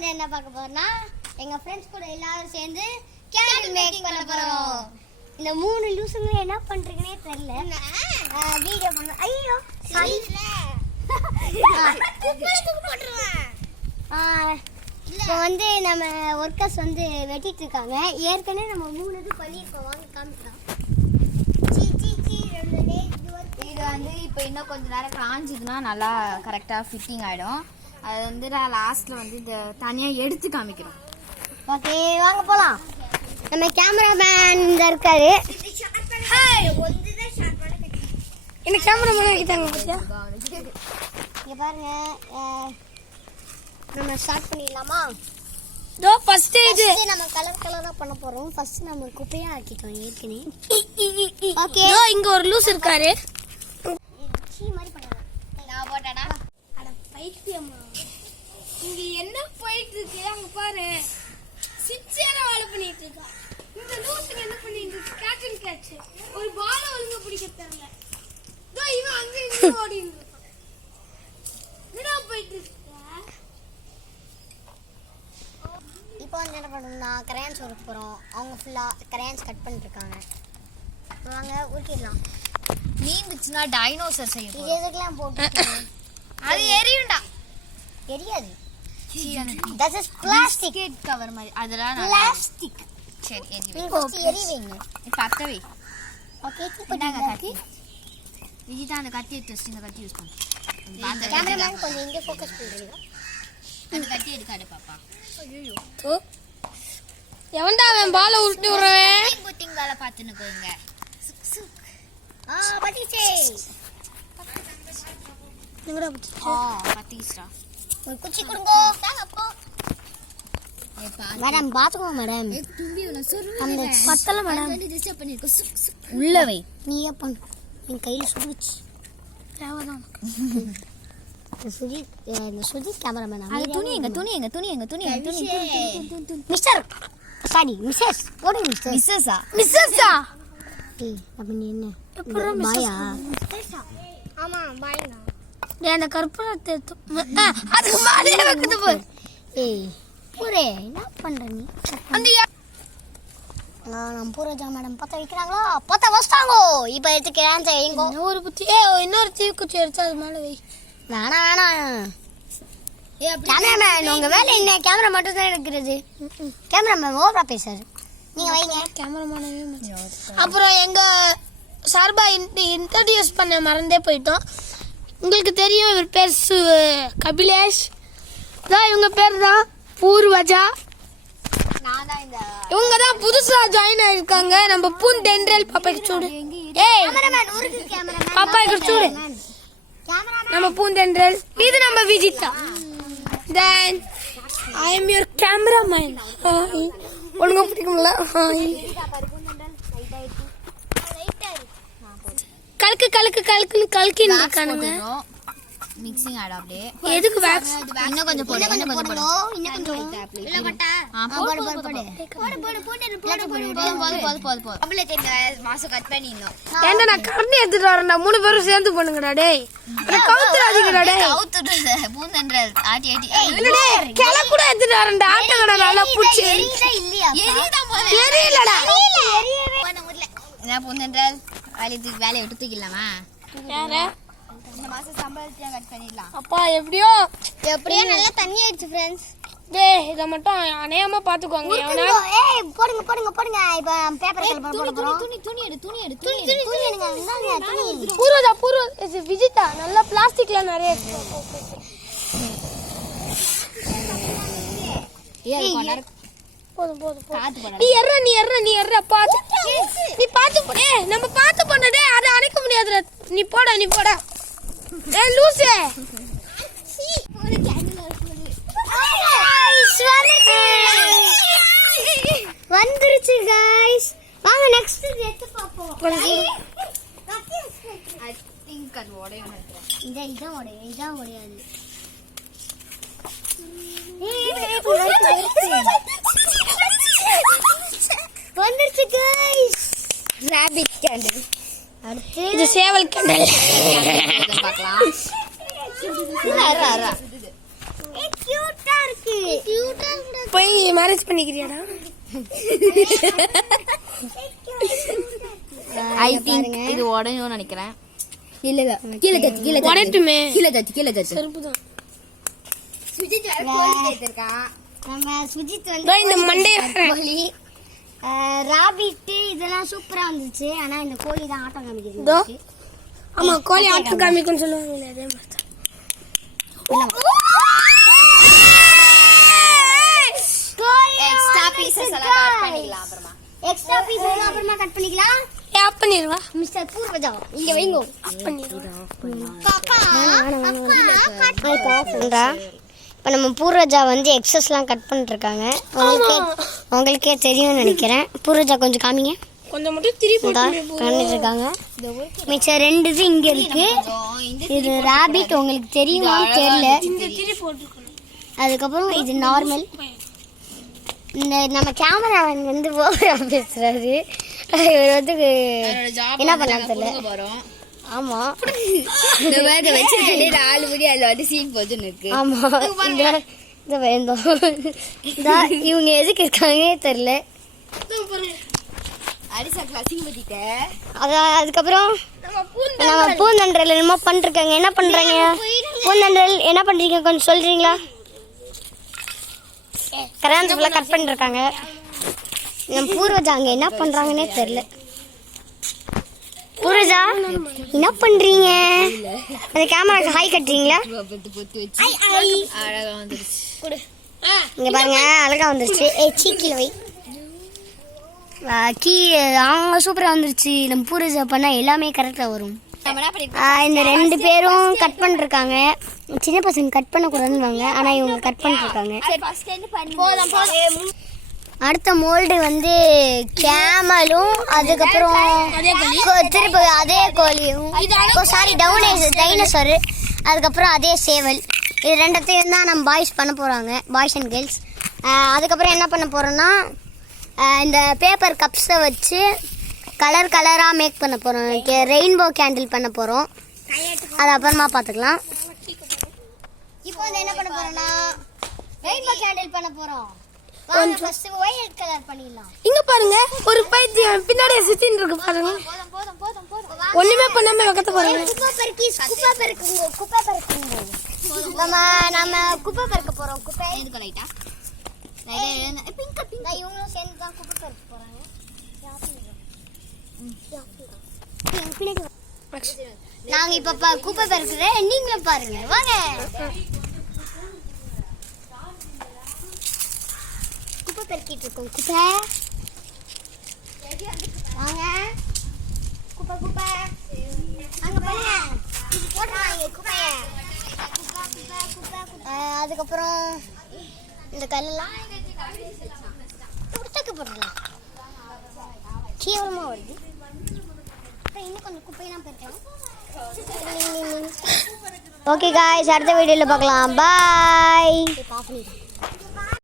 வந்து என்ன பார்க்க போறோம்னா எங்க ஃப்ரெண்ட்ஸ் கூட எல்லாரும் சேர்ந்து கேண்டில் மேக் பண்ண போறோம். இந்த 3 லூசுங்க என்ன பண்றீங்கன்னே தெரியல. வீடியோ பண்ண ஐயோ சாரி இப்போ வந்து நம்ம ஒர்க்கர்ஸ் வந்து வெட்டிட்டு இருக்காங்க. ஏற்கனவே நம்ம 3 இது பண்ணியிருக்கோம். வாங்க காமிக்கலாம். இது வந்து இப்போ இன்னும் கொஞ்ச நேரம் காஞ்சிதுன்னா நல்லா கரெக்டாக ஃபிட்டிங் ஆகிடும். அது வந்து நான் லாஸ்ட்டில் வந்து இந்த தனியாக எடுத்து காமிக்கிறோம். ஓகே வாங்க போகலாம். நம்ம கேமராமேன் இந்த இருக்காரு. என்ன கேமராமேன் வைத்தாங்க பத்தியா? இங்கே பாருங்க, நம்ம ஸ்டார்ட் பண்ணிடலாமா? தோ ஃபர்ஸ்ட் இது நம்ம கலர் கலரா பண்ண போறோம். ஃபர்ஸ்ட் நம்ம குப்பையா ஆக்கிட்டோம் ஏற்கனவே. ஓகே தோ இங்க ஒரு லூஸ் இருக்காரு. சீ மாதிரி பண்ணலாம். நான் போட்டேனா? அட பைத்தியமா, இங்க என்ன போயிட்டு இருக்கு அங்க பாரு. சிச்சேரா வாழ பண்ணிட்டு இருக்கா. இந்த லூசுக்கு என்ன பண்ணிட்டு இருக்கு? Catch and catch. ஒரு பால் ஒழுங்கா பிடிக்க தெரியல. தோ இவன் அங்க இங்க ஓடிட்டு இருக்கான். என்னடா போயிட்டு இருக்கு? இப்போ வந்து என்ன பண்ணணும்னா கிரையான்ஸ் ஒர்க் போகிறோம். அவங்க ஃபுல்லாக கிரையான்ஸ் கட் பண்ணிருக்காங்க. வாங்க ஊற்றிடலாம். நீந்துச்சுன்னா டைனோசர் செய்ய இது எதுக்கெல்லாம் போட்டு அது எரியும்டா. தெரியாது. தட் இஸ் பிளாஸ்டிக் கவர் மாதிரி அதெல்லாம் பிளாஸ்டிக். சரி எரி நீ ஃபர்ஸ்ட் எரி வைங்க. இப்போ அத்தவை ஓகே இந்தாங்க கத்தி. விஜிதா அந்த கத்தி எடுத்து இந்த கத்தி யூஸ் பண்ணு. கேமராமேன் கொஞ்சம் இங்கே ஃபோக்கஸ் பண்ணுறீங்க. அந்த கத்தி எடுக்காது பாப்பா. ஓ எவன்டா அவன் பாலை உருட்டி விடுறவன்? குத்திங் வேலை பார்த்துன்னு போங்க. பட்டிச்சே எங்கடா போச்சு? பத்தீஸ்டா ஒரு குச்சி கொடுங்க. அப்போ மேடம் பாத்துக்கோ மேடம். தும்பி உன அந்த பத்தல மேடம். வந்து டிஸ்டர்ப் பண்ணிருக்கோம். உள்ள வை. நீயே பண்ணு. என் கையில சுடுச்சு. தேவைதான். இந்த சுஜித் கேமராமேன். அது துணி எங்க மிஸ்டர் சாரி மிஸ்ஸஸ் போடு மிஸ்டர். மிஸ்ஸஸா மிஸ்ஸஸா? ஏய் அப்ப நீ என்ன எப்பறம் பாயா? ஆமா பாய்னா. டேய் அந்த கற்பூரத்தை அதுக்கு மாடே வைக்குது பாரு. ஏய் பூரே என்ன பண்ற நீ? அந்த நம்ம பூரஜா மேடம் பத்த வைக்கிறாங்களா? பத்த வச்சிட்டாங்க. இப்போ எடுத்துக்கிறேன் செய்யுங்க. இன்னொரு குச்சி இன்னொரு தீ குச்சி எடுத்து அது மேல வை. வேணாம் கேமராமேன் உங்க வேலை என்ன? கேமரா மட்டும் தான் எடுக்கிறது. கேமராமேன் ஓவரா பேசாரு. நீங்க வைங்க. கேமராமேனே அப்புறம் எங்க சார்பா இன்ட்ரோடியூஸ் பண்ண மறந்தே போயிட்டோம். உங்களுக்கு தெரியும் இவர் பேர் கபிலேஷ் தான். இவங்க பேர் தான் பூர்வஜா. இவங்க தான் புதுசா ஜாயின் ஆயிருக்காங்க. நம்ம பூந்தென்றல் பாப்பாக்கு சூடு. ஏய் பாப்பாக்கு சூடு. நம்ம பூந்தென்றல். இது நம்ம Vijitha. Then I am your cameraman. ஒழுங்கா பிடிக்கும்ல? கலக்கு இருக்கானுங்க. மிக்சிங் ஆட் அப்படியே. எதுக்கு வேக்ஸ்? இன்னும் கொஞ்சம் போடு. இன்னும் கொஞ்சம் இல்ல பட்டா. போடு அப்படியே தெரியுங்க மாசம் கட் பண்ணிடணும். ஏன்டா நான் கண்ணி எடுத்துட்டு வரேன்டா. 3 பேரும் சேர்ந்து பண்ணுங்கடா டேய். கவுத்துறாதீங்கடா டேய். கவுத்துட்டு பூந்தென்றல் ஆட்டி டேய் கிள கூட எடுத்துட்டு வரேன்டா. ஆட்டங்கடா நல்லா புடிச்சு. இல்லையா? எரியலடா. என்ன பூந்தென்றல் வேலையை விட்டு தூக்கிடலாமா? யாரே இந்த மாசம் சம்பளத்தையும் கட் பண்ணிடலாம். அப்பா எப்படியோ நல்லா தண்ணி ஆயிடுச்சு ஃப்ரெண்ட்ஸ். டேய் இத மட்டும் அணையாம பாத்துக்கோங்க. ஏய் போடுங்க. இப்போ பேப்பர் கலர் போட போறோம். துணி எடு. எடுங்க. இந்தாங்க துணி. பூர்வ இது விஜிதா நல்ல பிளாஸ்டிக்ல நிறைய இருக்கு. போதும். நீ எர்ற பாத்து. நீ பாத்து போடு. நம்ம பாத்து பண்ணதே அத அணைக்க முடியாதுடா. நீ போடா. ஏய் லூசே. வந்துருச்சு गाइस. வாங்க நெக்ஸ்ட் எடுத்து பாப்போம். I think அது உடையும் நினைக்கிறேன். இதான் உடையாது. வந்துருச்சு गाइस. Rabbit candle. அடுத்து இது சேவல் கேண்டல். பார்க்கலாம். கியூட்டா இருக்கு. போய் மேரேஜ் பண்ணிக்கிறியாடா? ஐ திங்க் இது உடையும் நினைக்கிறேன். இல்ல இல்ல கீழே தச்சு கீழே உடையட்டுமே. கீழே தச்சு செருப்பு தான். சுஜித் வேற கோழி எடுத்திருக்கான். நம்ம சுஜித் இதோ இந்த மண்டே கோழி ராபிட் இதெல்லாம் சூப்பரா வந்துச்சு. ஆனா இந்த கோழி தான் ஆட்டம் இதோ. காமிக்குது. ஆமா கோழி ஆட்டு காமிக்கும்னு சொல்லுவாங்க. அதே மாதிரி தான். எக்ஸ்ட்ரா பீசஸ் எல்லாம் கட் பண்ணிக்கலாம் அப்புறமா. எக்ஸ்ட்ரா பீசஸ் அப்புறமா கட் பண்ணிக்கலாம். ஆப் பண்ணிடுவா. மிஸ்டர் பூர்வஜா இங்க வைங்க. ஆப் பண்ணிடுவா. சொல்றா இப்போ நம்ம பூர்வஜா வந்து எக்ஸஸ்லாம் கட் பண்ணிருக்காங்க. உங்களுக்கே தெரியும்னு நினைக்கிறேன். பூர்வஜா கொஞ்சம் காமிங்க. கொஞ்சம் மட்டும் திருப்பி பண்ணிட்டு இருக்காங்க. மிச்சம் 2 இது இங்க இருக்கு. இது ராபிட் உங்களுக்கு தெரியுமா தெரியல. திருப்பி போட்டுக்கணும். அதுக்கப்புறம் இது நார்மல். இந்த நம்ம கேமராமேன் வந்து ஓவரா பேசுறாரு. இவர் வந்து என்ன பண்ணலாம் தெரியல. போறோம். ஆமா இந்த பேக் வச்சிருக்கே 4 முடி அதுல வந்து சீன் போட்டுன்னு இருக்கு. ஆமா இந்த வேந்தோம் இவங்க எதுக்கு இருக்காங்கன்னே தெரியல. அரிசா கிளாசிங் பத்திட்ட. அதுக்கப்புறம் நம்ம பூந்தன்றல் என்னமோ பண்ணிருக்காங்க. என்ன பண்றாங்க பூந்தன்றல் என்ன பண்றீங்க கொஞ்சம் சொல்றீங்களா? கராந்து ஃபுல்லா கட் பண்ணிருக்காங்க. நம்ம பூர்வஜா அங்க என்ன பண்றாங்கன்னே தெரியல. பூர்வஜா என்ன பண்றீங்க? அந்த கேமராக்கு ஹாய் கட்டுறீங்களா? பொத்து வச்சு அழகா வந்துருச்சு. இங்க பாருங்க அழகா வந்துருச்சு. சீக்கில வை கீ அவங்க சூப்பரா வந்துருச்சு. நம்ம பூர்வஜா பண்ணா எல்லாமே கரெக்டா வரும். இந்த 2 பேரும் கட் பண்ணிருக்காங்க. சின்ன பசங்க கட் பண்ண கூடாதுன்னு ஆனா இவங்க கட் பண்ணிருக்காங்க. அடுத்த மோல்டு வந்து கேமலும் அதுக்கப்புறம் திருப்பி அதே கோழியும் சாரி டைனோசர் அதுக்கப்புறம் அதே சேவல். இது 2த்தையும் தான் நம்ம பாய்ஸ் பண்ண போறாங்க. Boys and girls. அதுக்கப்புறம் என்ன பண்ண போறோம்னா இந்த பேப்பர் கப்ஸை வச்சு கலர் கலராக மேக் பண்ண போகிறோம். ரெயின்போ கேண்டில் பண்ண போகிறோம். அது அப்புறமா பார்த்துக்கலாம். இப்போ வந்து என்ன பண்ண போகிறோம்னா ரெயின்போ கேண்டில் பண்ண போகிறோம். ஃபர்ஸ்ட் ஒயிட் கலர் பண்ணிடலாம். இங்க பாருங்க ஒரு பைத்தியம் பின்னாடி சுத்தின்னு இருக்கு பாருங்க. ஒண்ணுமே பண்ணாம வைக்கத்த பாருங்க. குப்பை பெருக்குங்க. நம்ம குப்பை பெருக்க போறோம். குப்பை இதுக்கு லைட்டா பிங்க் இவங்களும் சேர்ந்து தான் குப்பை பெருக்க போறாங்க. நாங்க இப்ப குப்பை பெருக்குறேன். நீங்களும் பாருங்க வாங்க. குப்பை பெருக்கிட்டு இருக்கோம். குப்பை வாங்க. குப்பை அங்க பாருங்க. போட்டுறாங்க குப்பைய. அதுக்கப்புறம் இந்த கல்லெல்லாம் தூக்கி போட்டுடலாம். கேவலமா வருது. இன்னும் கொஞ்சம் குப்பையெல்லாம் பெருக்கலாம். ஓகே காய்ஸ் அடுத்த வீடியோல பார்க்கலாம். பாய்.